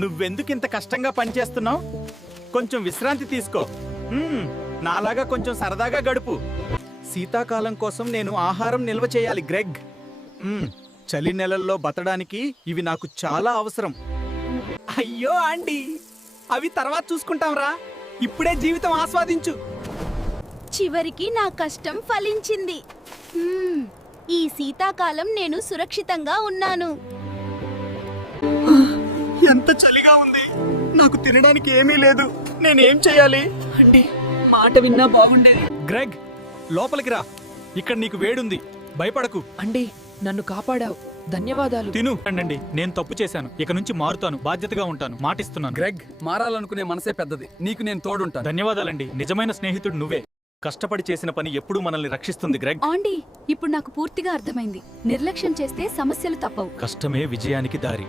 నువ్వెందుకింత కష్టంగా పనిచేస్తున్నావు? కొంచెం విశ్రాంతి తీసుకో. నాలాగా కొంచెం సరదాగా గడుపు. శీతాకాలం కోసం నేను ఆహారం నిల్వ చేయాలి గ్రెగ్. చలి నెలల్లో బతడానికి ఇవి నాకు చాలా అవసరం. అయ్యో ఆంటీ, అవి తర్వాత చూసుకుంటాంరా. ఇప్పుడే జీవితం ఆస్వాదించు. చివరికి నా కష్టం ఫలించింది. ఈ శీతాకాలం నేను సురక్షితంగా ఉన్నాను. ఎంత చలిగా ఉంది. నాకు తినడానికి ఏమీ లేదు. నేనేం చేయాలి? అంటే మాట విన్నా బాగుండేది. గ్రెగ్, లోపలికి రా. ఇక్కడ నీకు వేడుంది. భయపడకు. అండి, నన్ను కాపాడావు. ధన్యవాదాలు. తిను. అండి, నేను తప్పు చేశాను. ఇక నుంచి మారుతాను. బాధ్యతగా ఉంటాను. మాటిస్తున్నాను. గ్రెగ్, మారాలనుకునే మనసే పెద్దది. నీకు నేను తోడుంటాను. ధన్యవాదాలండి. నిజమైన స్నేహితుడు నువ్వే. కష్టపడి చేసిన పని ఎప్పుడూ మనల్ని రక్షిస్తుంది గ్రెగ్. ఆంటీ, ఇప్పుడు నాకు పూర్తిగా అర్థమైంది. నిర్లక్ష్యం చేస్తే సమస్యలు తప్పవు. కష్టమే విజయానికి దారి.